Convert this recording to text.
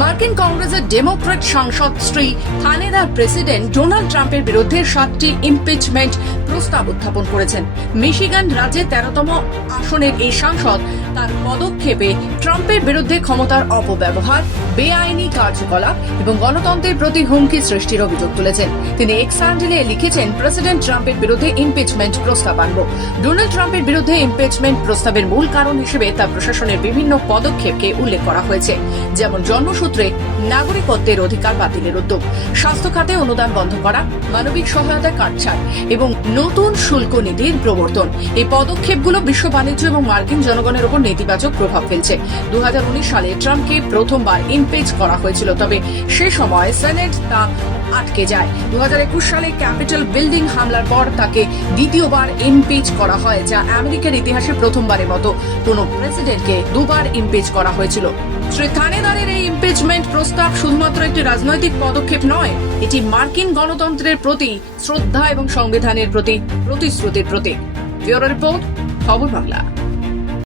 মার্কিন কংগ্রেসের ডেমোক্রেট সাংসদ শ্রী থানেদার প্রেসিডেন্ট ডোনাল্ড ট্রাম্পের বিরুদ্ধে সাতটি ইমপিচমেন্ট প্রস্তাব উত্থাপন করেছেন। মিশিগান রাজ্যের তেরোতম আসনের এই সাংসদ তার পদক্ষেপে ট্রাম্পের বিরুদ্ধে ক্ষমতার অপব্যবহার, বেআইনি কার্যকলাপ এবং গণতন্ত্রের প্রতি হুমকি সৃষ্টির অভিযোগ তুলেছেন। তিনি এক্স হ্যান্ডেলে লিখেছেন, প্রেসিডেন্ট ট্রাম্পের বিরুদ্ধে ইমপিচমেন্ট প্রস্তাব আনব। ডোনাল্ড ট্রাম্পের বিরুদ্ধে ইমপিচমেন্ট প্রস্তাবের মূল কারণ হিসেবে তার প্রশাসনের বিভিন্ন পদক্ষেপকে উল্লেখ করা হয়েছে। যেমন জন্মসূত্রে নাগরিকত্বের অধিকার বাতিলের উদ্যোগ। স্বাস্থ্য খাতে অনুদান বন্ধ করা, মানবিক সহায়তা কাটছাড় এবং নতুন শুল্ক নীতির প্রবর্তন। এই পদক্ষেপগুলো বিশ্ব বাণিজ্য এবং মার্কিন জনগণের উপর নেতিবাচক প্রভাব ফেলছে। দু সালে ট্রাম্পকে প্রথমবার ইমপিচ করা হয়েছিল, তবে সে সময় সেনেট তা আটকে যায়। দু একুশ সালে ক্যাপিটাল বিল্ডিং হামলার পর তাকে দ্বিতীয়বার ইমপিচ করা হয়, যা আমেরিকার ইতিহাসে প্রথমবারের মতো। কোন প্রেসিডেন্টকে দুবার ইমপিচ করা হয়েছিল। শ্রী থানেদারের এই ইমপিচমেন্ট প্রস্তাব শুধুমাত্র একটি রাজনৈতিক পদক্ষেপ নয়, এটি মার্কিন গণতন্ত্রের প্রতি, শ্রদ্ধা এবং সংবিধানের প্রতি, প্রতিশ্রুতির প্রতীক। রিপোর্ট, খবর বাংলা।